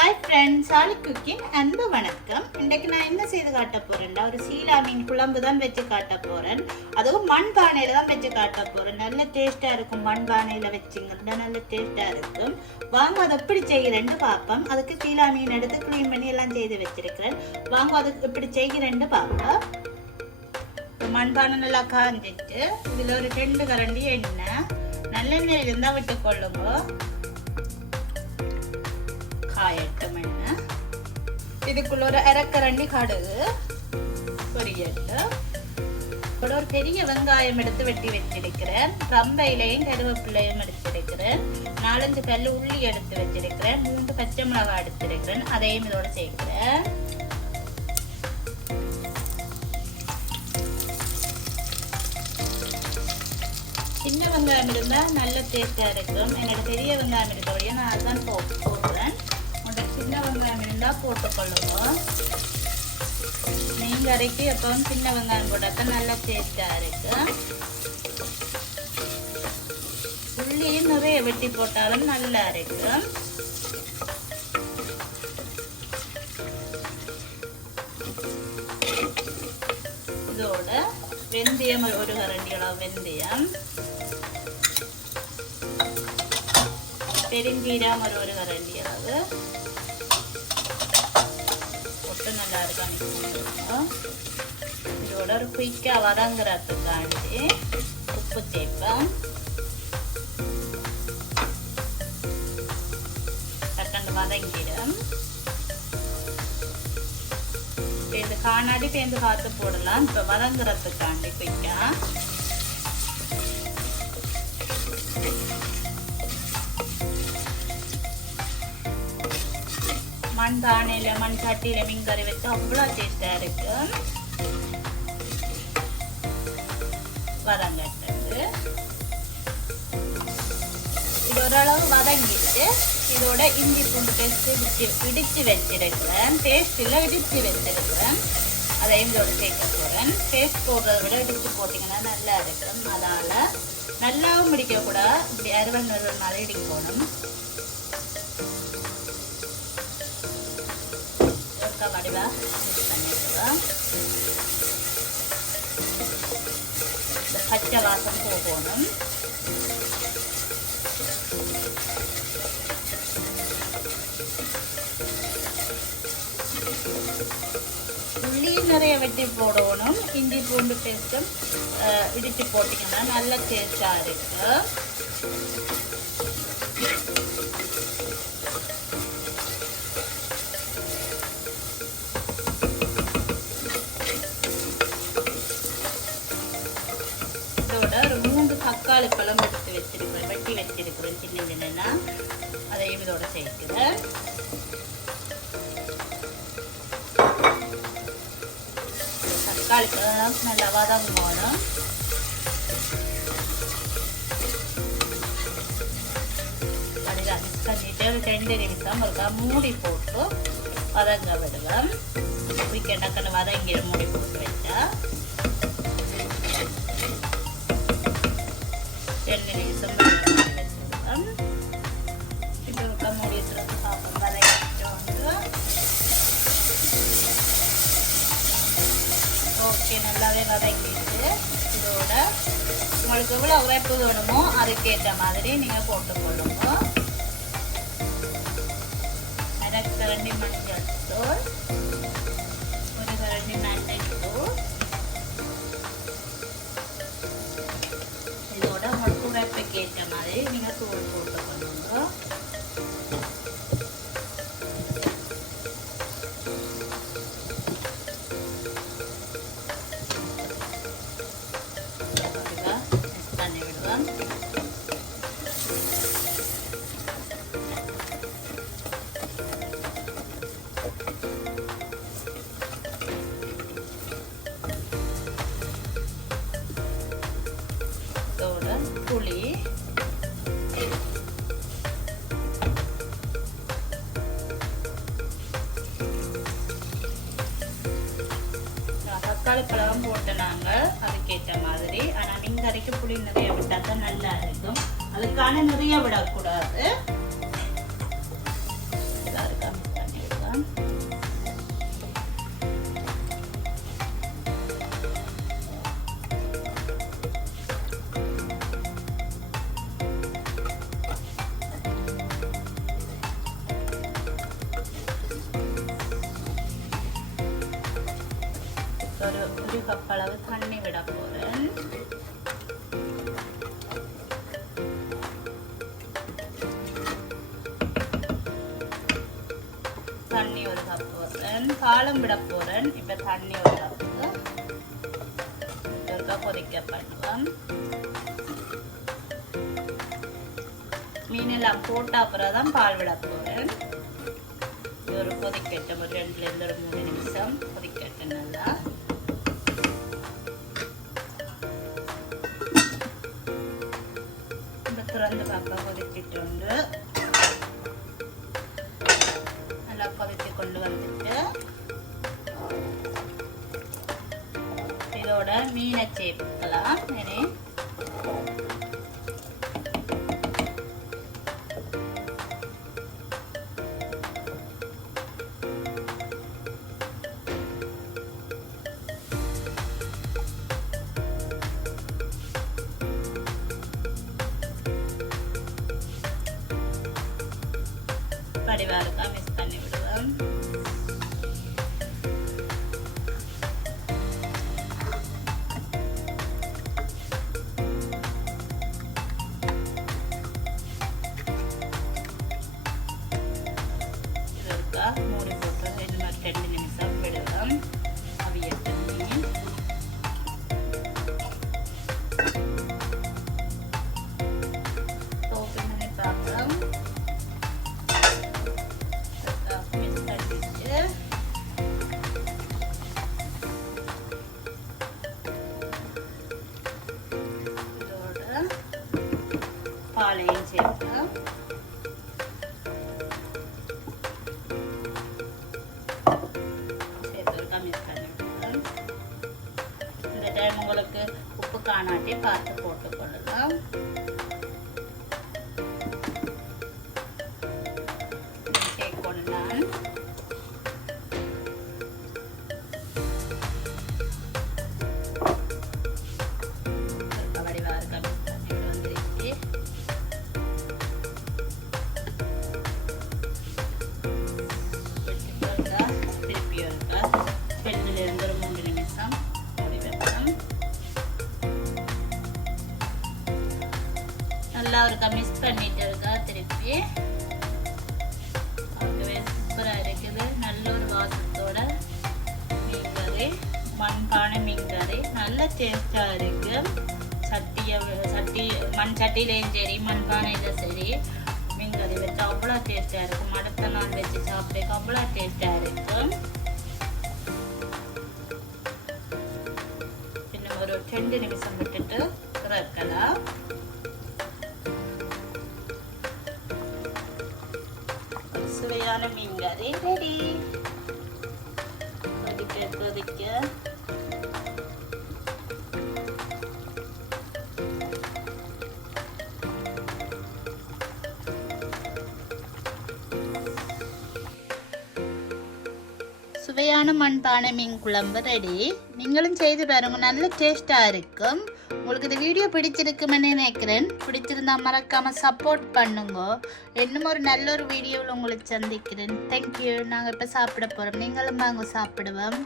Hi friends ஆலி cooking அன்பு வணக்கம் இன்றைக்கு நான் என்ன செய்து காட்ட போகிறேன்டா ஒரு சீலா மீன் குழம்பு தான் வச்சு காட்ட போறேன். அதுவும் மண் பானையில் தான் வச்சு காட்ட போறேன். நல்ல டேஸ்ட்டாக இருக்கும் மண் பானையில் வச்சுங்கன்னா நல்ல டேஸ்ட்டாக இருக்கும். வாங்க அதை எப்படி செய்கிறேன்னு பார்ப்போம். அதுக்கு சீலா மீன் எடுத்து க்ளீன் பண்ணி எல்லாம் செய்து வச்சிருக்கிறேன். வாங்க அதுக்கு எப்படி செய்கிறேன்னு பார்ப்போம். மண்பானை நல்லா காஞ்சிட்டு இதில் ஒரு ரெண்டு கரண்டி எண்ணெய். நல்லெண்ணெய் இருந்தால் விட்டு கொள்ளுங்க காயட்டும் எண்ணெய் இதுக்குள்ள ஒரு அரைக்கரண்டி கடுகு பொரியட்டு கூட ஒரு பெரிய வெங்காயம் எடுத்து வெட்டி வச்சிருக்கிறேன். ரம்பையிலையும் கருவேப்பிலையும் எடுத்திருக்கிறேன். நாலஞ்சு கல் உள்ளி எடுத்து வச்சிருக்கிறேன். மூன்று பச்சை மிளகாய் எடுத்திருக்கிறேன். அதையும் இதோட சேர்க்கிறேன். சின்ன வெங்காயம் இருந்தால் நல்ல டேஸ்டாக இருக்கும். என்னோட பெரிய வெங்காயம் இருக்கபடியே நான் அதுதான் போ போடுறேன் சின்ன வெங்காயம் இருந்தால் போட்டுக்கொள்ளுவோம் நீங்கள் அரைக்கி எப்பவும் சின்ன வெங்காயம் போட்டால் நல்லா டேஸ்டாக இருக்கும் உள்ளியும் நிறைய வெட்டி போட்டாலும் நல்லா இருக்கும் இதோட வெந்தயம் ஒரு கரண்டி அளவு வெந்தயம். பெருங்கீரம் ஒரு ஒரு கரண்டி அளவு. ஒட்டு நல்லா இருக்கா இதோட ஒரு குயிக்காக வதங்குறதுக்காண்டி உப்பு சேர்ப்பேன் டக்குன்னு வதங்கிடும் பேந்து காணாடி பேந்து பார்த்து போடலாம். இப்போ வதங்குறதுக்காண்டி குயிக்கா. மண் தானையில் மண் சட்டியில் மீன் கறி வச்சு அவ்வளோ டேஸ்டாக இருக்கு. வதங்கிறது இது ஓரளவு வதங்கிட்டு இதோட இஞ்சி பூண்டு பேஸ்ட்டு இடிச்சு இடிச்சு வச்சிருக்கிறேன். பேஸ்ட்டில் இடித்து வச்சிருக்கிறேன். அதையும் இதோட சேர்க்க போகிறேன் பேஸ்ட் போடுறத விட இடித்து போட்டிங்கன்னா நல்லா இருக்கும். அதனால் நல்லாவும் இடிக்கக்கூடாது இப்படி அறுவல் நறுவல் மாதிரி இடிக்கணும் ஒருக்கா வடிவா மிக்ஸ் பண்ணிக்கலாம் இந்த பச்சை வாசம் போகணும் உள்ளி நிறைய வெட்டி போடணும் இஞ்சி பூண்டு பேஸ்ட்டும் இடித்து போட்டிங்கன்னா நல்ல டேஸ்டாக இருக்குது தக்காளி பழம் எடுத்து வச்சிருக்கிறேன். வெட்டி வச்சிருக்கிறேன் சின்ன சின்னன்னா அதையும் இதோட சேர்க்கிறேன். தக்காளி பழம் நல்லா வதங்கணும் அதில் மிக்ஸ் ஒரு ரெண்டு நிமிஷம் ஒருக்கா மூடி போட்டு வதங்க விடுவேன் குயிக்க டக்குன்னு வதங்கிட மூடி போட்டு வச்சா. உங்களுக்கு உரைப்பு வேணுமோ அதுக்கேற்ற மாதிரி நீங்கள் போட்டுக்கொள்ளுங்க. அரை கரண்டி மஞ்சள் தூள் ஒரு கரண்டி மஞ்சள் தூள். இதோட உங்களுக்கு உரைப்புக்கு ஏற்ற மாதிரி நீங்கள் தூள் போட்டுக்கொள்ளுங்க. தக்காளி பழம் போட்டு நாங்கள் அதுக்கேற்ற மாதிரி. ஆனால் நீங்கள் அரைக்க புளி நிறைய விட்டால் தான் நல்லா இருக்கும். அதுக்கான நிறைய விடக்கூடாது. கப் அளவு தண்ணி விட போறேன் தண்ணி ஒரு கப் போடுறேன் காலம் விட போறேன் இப்ப தண்ணி ஒரு கப்பு கொதிக்க கொதிக்க பண்ணுவேன் மீனெல்லாம் போட்ட அப்புறம் தான் பால் விட போறேன் ஒரு கொதிக்கட்டும் ஒரு ரெண்டுல இருந்து ஒரு மூணு நிமிஷம் கொதிக்க இப்ப திறந்து பார்க்க கொதிச்சிட்டு உண்டு நல்லா கொதித்து கொண்டு வந்துட்டு இதோட மீனை சேர்க்கலாம் இனி படிவாருக்கா மிஸ் பண்ணி விடுவேன் பாலையும் சேர்க்கலாம் சேர்த்து உங்களுக்கு உப்பு காணாட்டி பார்த்து போட்டுக்கொள்ளலாம் மிக்ஸ் பண்ணிட்டு இருக்கா திருப்பி பார்க்கவே சூப்பராக இருக்குது. நல்ல ஒரு வாசத்தோட மீன் கறி மண்பானை மீன் கறி நல்ல டேஸ்டாக இருக்குது சட்டியை சட்டி மண் சட்டிலையும் சரி மண்பானையில் சரி மீன் கறி வச்சு அவ்வளோ டேஸ்டாக இருக்கும். அடுத்த நாள் வச்சு சாப்பிட்றதுக்கு அவ்வளோ டேஸ்டாக இருக்கும் இன்னும் ஒரு ரெண்டு நிமிஷம் விட்டுட்டு இறக்கலாம் ஒரு சுவையான மீன் கறி ரெடி கொதிக்க கொதிக்க சுவையான மண்பானை மீன் குழம்பு ரெடி நீங்களும் செய்து பாருங்க நல்ல டேஸ்ட்டாக இருக்கும். உங்களுக்கு இந்த வீடியோ பிடிச்சிருக்குமென்னு நினைக்கிறேன். பிடிச்சிருந்தா மறக்காம சப்போர்ட் பண்ணுங்க. இன்னும் ஒரு நல்ல ஒரு வீடியோவில் உங்களுக்கு சந்திக்கிறேன். தேங்க்யூ நாங்கள் இப்போ சாப்பிட போகிறோம் நீங்களும் வாங்க சாப்பிடுவோம்.